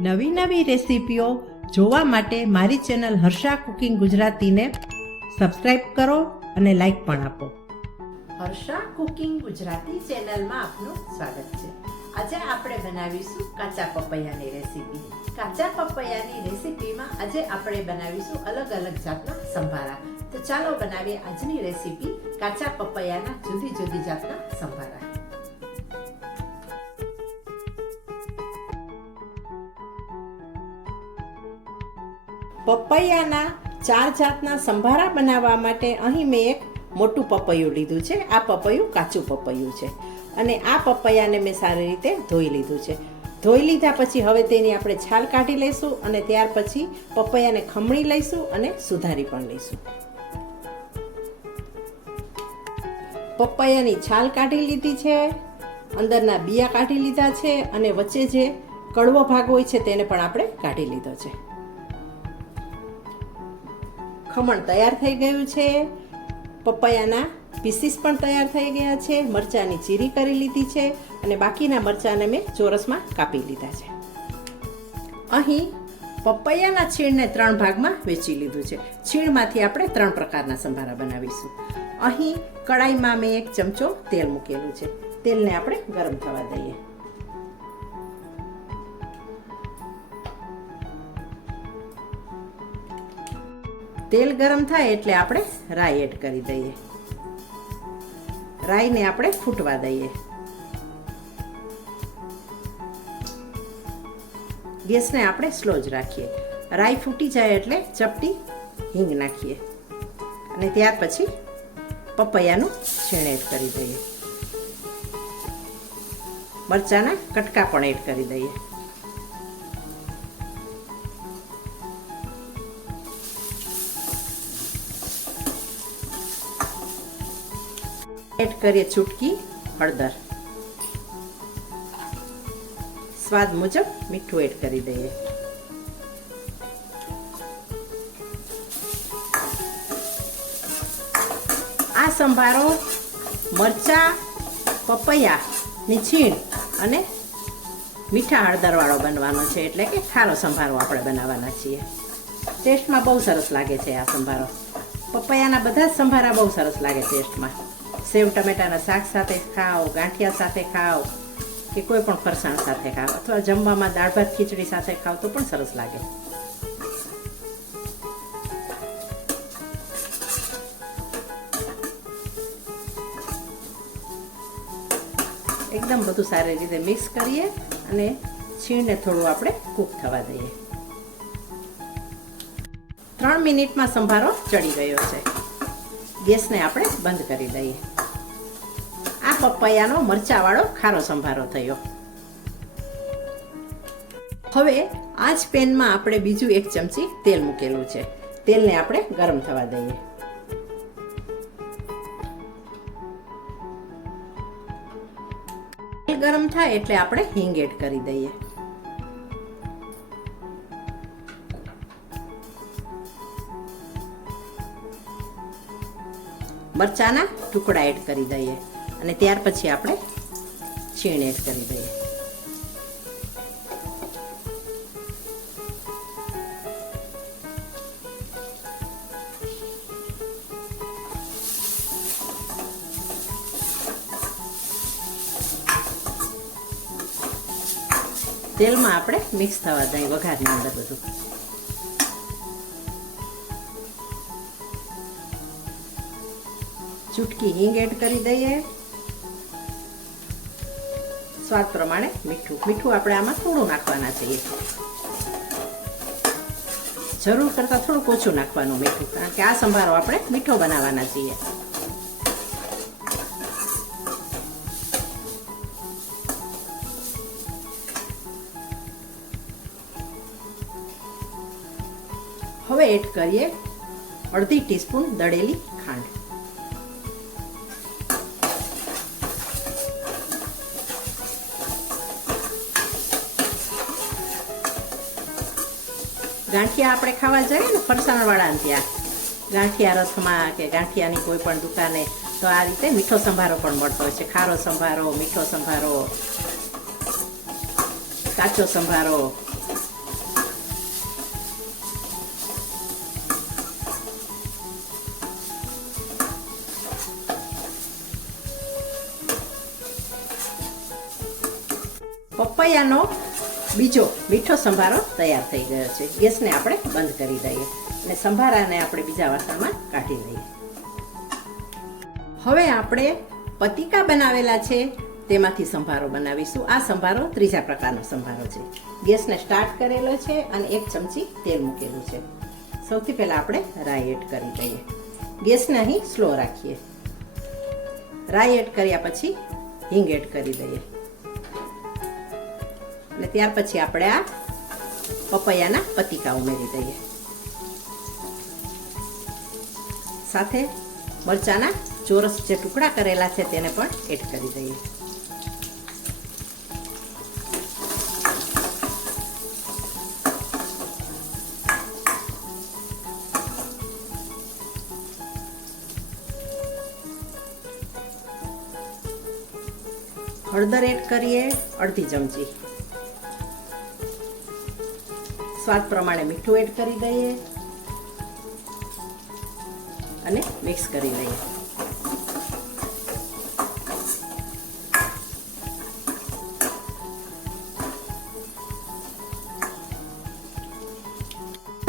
નવી નવી રેસીપીઓ જોવા માટે મારી ચેનલ હર્ષા કુકિંગ ગુજરાતીને સબસ્ક્રાઇબ કરો અને લાઈક પણ આપો. હર્ષા કુકિંગ ગુજરાતી ચેનલમાં આપનું સ્વાગત છે. આજે આપણે બનાવીશું કાચા પપૈયાની રેસીપી. કાચા પપૈયાની રેસીપીમાં આજે આપણે બનાવીશું અલગ અલગ જાતના સંભારા. તો ચાલો બનાવીએ આજની રેસીપી કાચા પપૈયાના જુદી જુદી જાતના સંભારા. પપૈયાના ચાર જાતના સંભારા બનાવવા માટે અહીં મેં એક મોટું પપૈયું લીધું છે. આ પપૈયું કાચું પપૈયું છે. અને આ પપૈયાને મેં સારી રીતે ધોઈ લીધું છે. ધોઈ લીધા પછી હવે તેની આપણે છાલ કાઢી લઈશું અને ત્યાર પછી પપૈયાને ખમણી લઈશું અને સુધારી પણ લઈશું. પપૈયાની છાલ કાઢી લીધી છે. અંદરના બિયા કાઢી લીધા છે અને વચ્ચે જે કડવો ભાગ હોય છે તેને પણ આપણે કાઢી લીધો છે. ખમણ તૈયાર થઈ ગયું છે. પપૈયાના પીસીસ પણ તૈયાર થઈ ગયા છે. મરચાંની ચીરી કરી લીધી છે અને બાકીના મરચાંને મેં ચોરસમાં કાપી લીધા છે. અહીં પપૈયાના છીણને ત્રણ ભાગમાં વેચી લીધું છે. છીણમાંથી આપણે ત્રણ પ્રકારના સંભારા બનાવીશું. અહીં કડાઈમાં મેં એક ચમચો તેલ મૂકેલું છે. તેલને આપણે ગરમ થવા દઈએ. તેલ ગરમ થાય એટલે આપણે રાઈ એડ કરી દઈએ. રાઈને આપણે ફૂટવા દઈએ. ગેસને આપણે સ્લો જ રાખીએ. રાઈ ફૂટી જાય એટલે ચપટી હિંગ નાખીએ. અને ત્યાર પછી પપૈયાનું છીણ એડ કરી દઈએ. મરચાના કટકા પણ એડ કરી દઈએ. એડ કરીએ ચૂટકી, હળદર. સ્વાદ મુજબ મીઠું એડ કરી દઈએ. આ સંભારો મરચા પપૈયાની છીણ અને મીઠા હળદરવાળો બનવાનો છે. એટલે કે ખારો સંભારો આપણે બનાવવાના છીએ. ટેસ્ટમાં બહુ સરસ લાગે છે આ સંભારો. પપૈયાના બધા જ સંભારા બહુ સરસ લાગે ટેસ્ટમાં સેવ, ટમેટાના શાક સાથે ખાઓ, ગાંઠિયા સાથે ખાઓ, કે કોઈ પણ ફરસાણ સાથે ખાઓ, અથવા જમવામાં દાળ ભાત, ખીચડી સાથે ખાઓ તો પણ સરસ લાગે. એકદમ બધું સારી રીતે મિક્સ કરીએ અને છીણને થોડું આપણે કૂક થવા દઈએ. ત્રણ મિનિટમાં સંભારો ચડી ગયો છે. ગેસને આપણે બંધ કરી દઈએ. પપૈયાનો મરચાવાળો ખારો સંભારો થયો. હવે આ જ પેનમાં આપણે બીજું એક ચમચી તેલ મૂકેલું છે. તેલને આપણે ગરમ થવા દઈએ. તેલ ગરમ થાય એટલે આપણે હિંગ એડ કરી દઈએ. મરચાના ટુકડા એડ કરી દઈએ. અને ત્યાર પછી આપણે છીણ એડ કરી દઈએ. તેલમાં આપણે મિક્સ થવા દઈએ વઘારની અંદર બધું. ચૂટકી હિંગ એડ કરી દઈએ. સ્વાદ પ્રમાણે મીઠું. મીઠું આપણે આમાં થોડું નાખવાના છીએ. જરૂર કરતાં થોડુંક ઓછું નાખવાનું મીઠું, કારણ કે આ સંભારો આપણે મીઠો બનાવવાના છીએ. હવે એડ કરીએ અડધી ટીસ્પૂન દળેલી ખાંડ. ગાંઠિયા આપણે ખાવા જઈએ ને, ફરસાણવાળાને ત્યાં. ગાંઠિયા રથમાં કે ગાંઠિયાની કોઈ પણ દુકાને, તો આ રીતે મીઠો સંભારો પણ મળતો હોય છે. ખારો સંભારો, મીઠો સંભારો, કાચો સંભારો. પપૈયાનો બીજો મીઠો સંભારો તૈયાર થઈ ગયો છે. ગેસને આપણે બંધ કરી દઈએ અને સંભારાને આપણે બીજા વાસણમાં કાઢી લઈએ. હવે આપણે પતિકા બનાવેલા છે, તેમાંથી સંભારો બનાવીશું. આ સંભારો ત્રીજા પ્રકારનો સંભારો છે. ગેસને સ્ટાર્ટ કરેલો છે અને એક ચમચી તેલ મૂકેલું છે. સૌથી પહેલાં આપણે રાઈ એડ કરી દઈએ ગેસને અહીં સ્લો રાખીએ. રાઈ એડ કર્યા પછી હિંગ એડ કરી દઈએ. અને ત્યાર પછી આપણે આ પપૈયાના પતિકા ઉમેરી દઈએ. સાથે મરચાના ચોરસ જે ટુકડા કરેલા છે તેને પણ એડ કરી દઈએ. હળદર એડ કરીએ અડધી ચમચી. સ્વાદ પ્રમાણે મીઠું એડ કરી દઈએ અને મિક્સ કરી લઈએ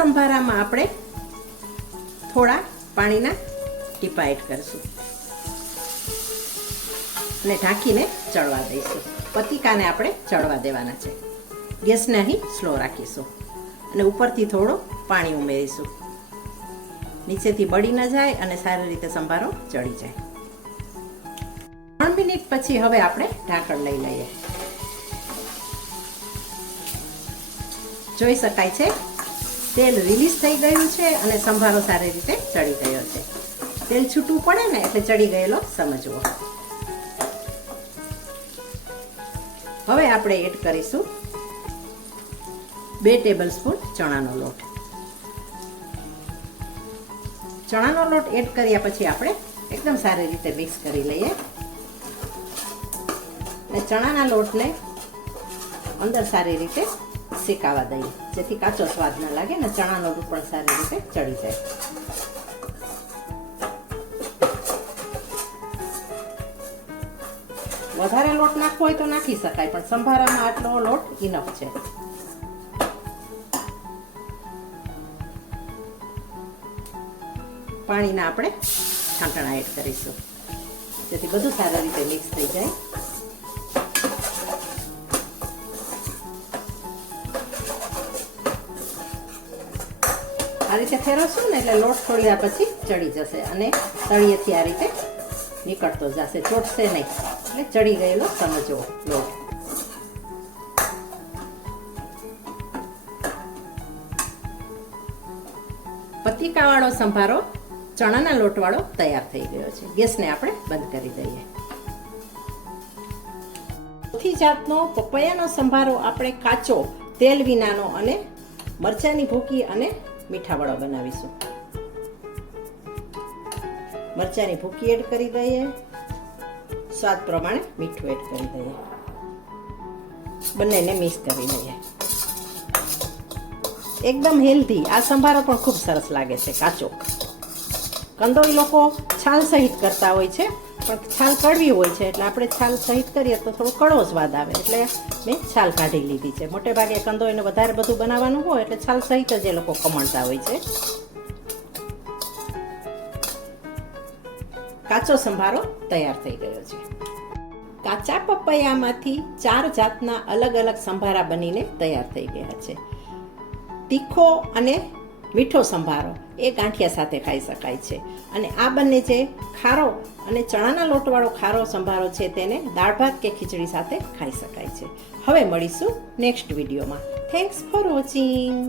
સંભારામાં આપણે થોડા પાણીના ટીપા એડ કરીશું અને ઢાંકીને ચડવા દઈશું. પતિકાને આપણે ચડવા દેવાના છે. ગેસને અહીં સ્લો રાખીશું. અને ઉપરથી થોડું પાણી ઉમેરીશું. નીચેથી બળી ન જાય અને સારી રીતે સંભારો ચડી જાય. ત્રણ મિનિટ પછી હવે આપણે ઢાંકણ લઈ લઈએ. જોઈ શકાય છે? તેલ રિલીઝ થઈ ગયું છે અને સંભારો સારી રીતે ચડી ગયો છે. તેલ છૂટું પડે ને એટલે ચડી ગયેલો સમજવો. હવે આપણે એડ કરીશું બે ટેબલ સ્પૂન ચણાનો લોટ. ચણાનો લોટ એડ કર્યા પછી આપણે એકદમ સારી રીતે મિક્સ કરી લઈએ. અને ચણાના લોટને અંદર સારી રીતે શેકાવા દઈએ, જેથી કાચો સ્વાદ ન લાગે ને ચણાનો લોટ પણ સારી રીતે ચડી જાય. વધારે લોટ નાખવો હોય તો નાખી શકાય, પણ સંભારામાં આટલો લોટ ઇનફ છે. પાણીના આપણે છાંટણા એડ કરીશું. જેથી બધું સારી રીતે મિક્સ થઈ જાય. આ રીતે ફેરવશું ને એટલે લોટ છોડ્યા પછી ચડી જશે અને તળિયેથી આ રીતે નીકળતો જશે. ચોટશે નહીં. એટલે ચડી ગયેલો સમજવો લોટ. પતિકાવાળો સંભારો ચણાના લોટવાળો તૈયાર થઈ ગયો છે. ગેસને આપણે બંધ કરી દઈએ. ચોથી જાતનો પપૈયાનો સંભારો આપણે કાચો તેલ વિનાનો અને મરચાની ભૂકી અને મીઠાવાળો બનાવીશું. મરચાની ભૂકી એડ કરી દઈએ. સ્વાદ પ્રમાણે મીઠું એડ કરી દઈએ. બંનેને મિક્સ કરી લઈએ. એકદમ હેલ્ધી. આ સંભારો પણ ખૂબ સરસ લાગે છે કાચો. કંદોઈ લોકો છાલ સહિત કરતા હોય છે. પણ છાલ કડવી હોય છે એટલે આપણે છાલ સહિત કરીએ તો થોડો કડવો સ્વાદ આવે. એટલે મેં છાલ કાઢી લીધી છે. મોટે ભાગે કંદોઈને વધારે બધું બનાવવાનું હોય એટલે છાલ સહિત જ એ લોકો કમણતા હોય છે. કાચો સંભારો તૈયાર થઈ ગયો છે. કાચા પપૈયામાંથી ચાર જાતના અલગ અલગ સંભારા બનીને તૈયાર થઈ ગયા છે. તીખો અને મીઠો સંભારો એ ગાંઠિયા સાથે ખાઈ શકાય છે. અને આ બંને જે ખારો અને ચણાના લોટવાળો ખારો સંભારો છે તેને દાળ ભાત કે ખીચડી સાથે ખાઈ શકાય છે. હવે મળીશું નેક્સ્ટ વિડીયોમાં. Thanks for watching